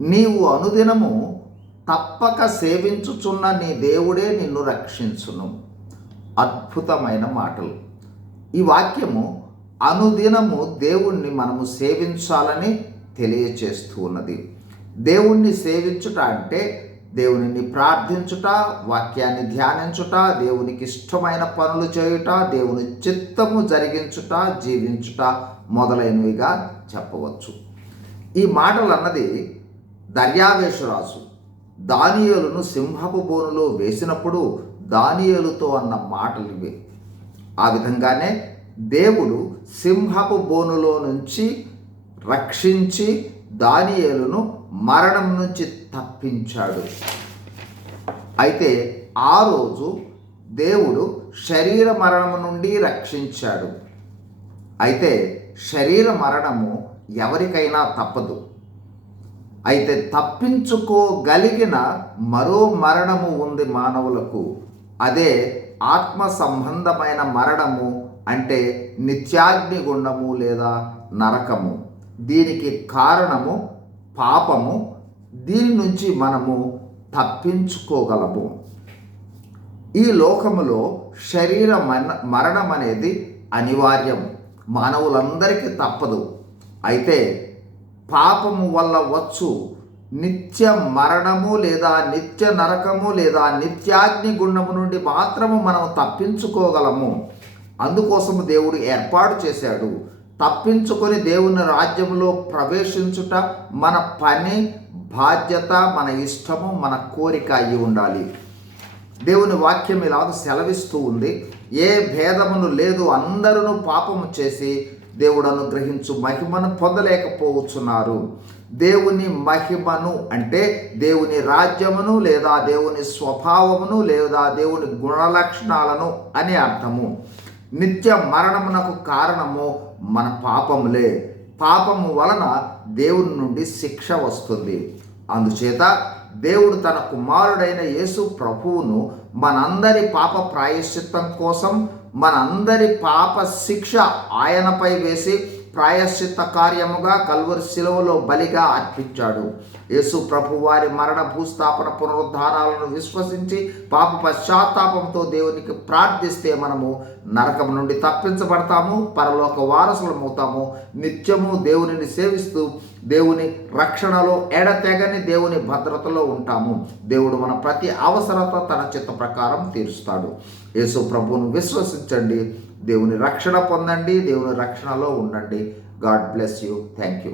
నీవు అనుదినము తప్పక సేవించుచున్న నీ దేవుడే నిన్ను రక్షించును. అద్భుతమైన మాటలు. ఈ వాక్యము అనుదినము దేవుణ్ణి మనము సేవించాలని తెలియచేస్తూ ఉన్నది. దేవుణ్ణి సేవించుట అంటే దేవునిని ప్రార్థించుట వాక్యాన్ని ధ్యానించుట దేవునికి ఇష్టమైన పనులు చేయుట దేవుని చిత్తము జరిగించుట జీవించుట మొదలైనవిగా చెప్పవచ్చు. ఈ మాటలు అన్నది దర్యావేశరాజు దానియేలును సింహపు బోనులో వేసినప్పుడు దానియలుతో అన్న మాటలు ఇవే. ఆ విధంగానే దేవుడు సింహపు బోనులో నుంచి రక్షించి దానియేలును మరణం నుంచి తప్పించాడు. అయితే ఆ రోజు దేవుడు శరీర మరణము నుండి రక్షించాడు. అయితే శరీర మరణము ఎవరికైనా తప్పదు. అయితే తప్పించుకోగలిగిన మరో మరణము ఉంది మానవులకు. అదే ఆత్మ సంబంధమైన మరణము అంటే నిత్యాగ్నిగుండము లేదా నరకము. దీనికి కారణము పాపము. దీని నుంచి మనము తప్పించుకోగలము. ఈ లోకములో శరీర మరణ మరణం అనేది అనివార్యం. మానవులందరికీ తప్పదు. అయితే పాపము వల్ల వచ్చు. నిత్య మరణము లేదా నిత్య నరకము లేదా నిత్యాగ్ని గుండము నుండి మాత్రము మనం తప్పించుకోగలము. అందుకోసము దేవుడు ఏర్పాటు చేశాడు. తప్పించుకొని దేవుని రాజ్యంలో ప్రవేశించుట మన పని బాధ్యత మన ఇష్టము మన కోరిక అయి ఉండాలి. దేవుని వాక్యం ఇలాగ సెలవిస్తూ ఉంది. ఏ భేదమును లేదు అందరూ పాపము చేసి దేవుడు అనుగ్రహించు మహిమను పొందలేకపోవచ్చున్నారు దేవుని మహిమను అంటే దేవుని రాజ్యమును లేదా దేవుని స్వభావమును లేదా దేవుని గుణలక్షణాలను అని అర్థము. నిత్య మరణమునకు కారణము మన పాపములే. పాపము వలన దేవుని నుండి శిక్ష వస్తుంది. అందుచేత దేవుడు తన కుమారుడైన యేసు ప్రభువును మనందరి పాప ప్రాయశ్చిత్తం కోసం మనందరి పాప శిక్ష ఆయనపై వేసి ప్రాయశ్చిత్త కార్యముగా కల్వరి శిలువలో బలిగా అర్పించాడు. యేసు ప్రభు వారి మరణ భూస్థాపన పునరుద్ధారాలను విశ్వసించి పాప పశ్చాత్తాపంతో దేవునికి ప్రార్థిస్తే మనము నరకం నుండి తప్పించబడతాము పరలోక వారసులమవుతాము. నిత్యము దేవునిని సేవిస్తూ దేవుని రక్షణలో ఎడతెగని దేవుని భద్రతలో ఉంటాము. దేవుడు మన ప్రతి అవసరత తన చిత్త ప్రకారం తీరుస్తాడు. యేసు ప్రభువును విశ్వసించండి. దేవుని రక్షణ పొందండి దేవుని రక్షణలో ఉండండి. God bless you. Thank you